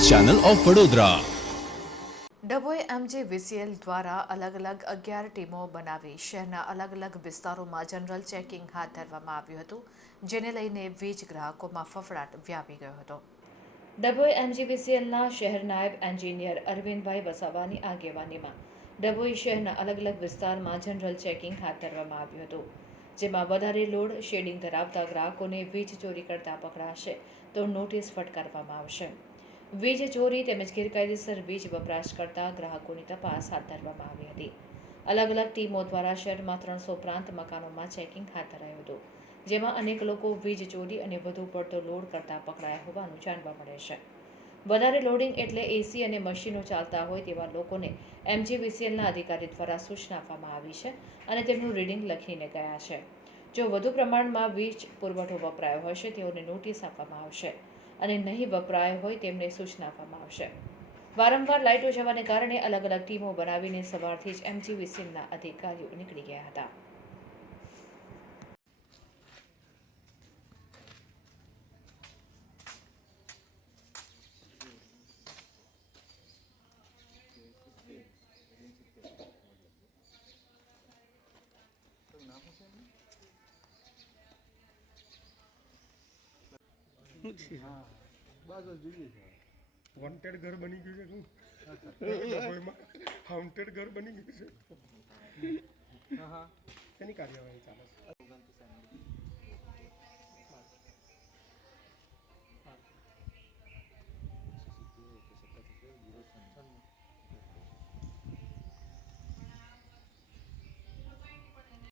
Channel of Vadodara Dabhoi MG VCL દ્વારા અલગ અલગ અગિયાર ટીમો બનાવી શહેરના અલગ અલગ વિસ્તારોમાં જનરલ ચેકિંગ હાથ ધરવામાં આવ્યું હતું જેને લઈને વીજ ગ્રાહકોમાં ફફડાટ વ્યાપી ગયો હતો. ડભોઈ એમજીવીસીએલના શહેર નાયબ એન્જિનિયર અરવિંદભાઈ વસાવાની આગેવાનીમાં ડભોઈ શહેરના અલગ અલગ વિસ્તારમાં જનરલ ચેકિંગ હાથ ધરવામાં આવ્યું હતું જેમાં વધારે લોડ શેડિંગ ધરાવતા ગ્રાહકોને વીજ ચોરી કરતા પકડાશે તો નોટિસ ફટકારવામાં આવશે. વીજ ચોરી તેમજ ગેરકાયદેસર વીજ વપરાશ કરતા ગ્રાહકોની તપાસ હાથ ધરવામાં આવી હતી. અલગ અલગ ટીમો દ્વારા શહેરમાં ત્રણસો ઉપરાંત મકાનોમાં ચેકિંગ હાથ ધરાયું હતું, જેમાં અનેક લોકો વીજ ચોરી અને વધુ પડતો લોડ કરતા પકડાયા હોવાનું જાણવા મળે છે. વધારે લોડિંગ એટલે એસી અને મશીનો ચાલતા હોય તેવા લોકોને એમજીવીસીએલના અધિકારી દ્વારા સૂચના આપવામાં આવી છે અને તેમનું રીડિંગ લખીને ગયા છે. જો વધુ પ્રમાણમાં વીજ પુરવઠો વપરાયો હશે, તેઓને નોટિસ આપવામાં આવશે અને નહીં વપરાયો હોય તેમને સૂચના આપવામાં આવશે. વારંવાર લાઇટો જવાને કારણે અલગ અલગ ટીમો બનાવીને સવારથી જ એમજીવીસીના અધિકારીઓ નીકળી ગયા હતા. વોન્ટેડ ઘર બની ગયું છે શું? હાઉન્ટેડ ઘર બની ગયું છે. હા હા. તેની કાર્યવાહી ચાલે છે?